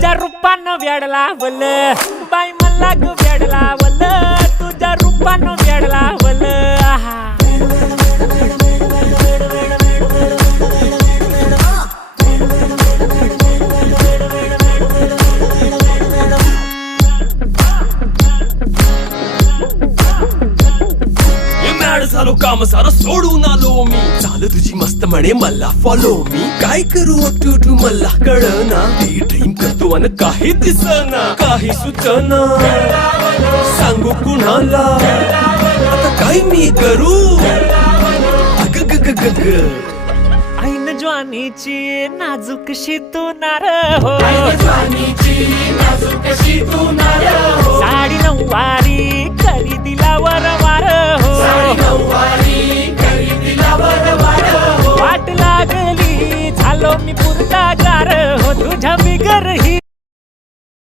तुझ्या रूपानं वेड लावल बाई मला ग वेड लावल तुझ्या रूपानं वेड लावल आहा झालो काम सारं सोडून आलो मी चाल तुझी मस्त म्हणे मला फॉलो मी काय करू टू मला कळना ती ड्रीम करतो अन काही दिसना काही सुचना सांगू कुणाला आता काय मी करू अग ग ग ग ग ऐन ज्वानीची नाजूकशी तू नार हो साडी नऊवारी करी दिला वरवार हो वाट लागली झालो मी पुरता गार हो तुझ्या बिगर ही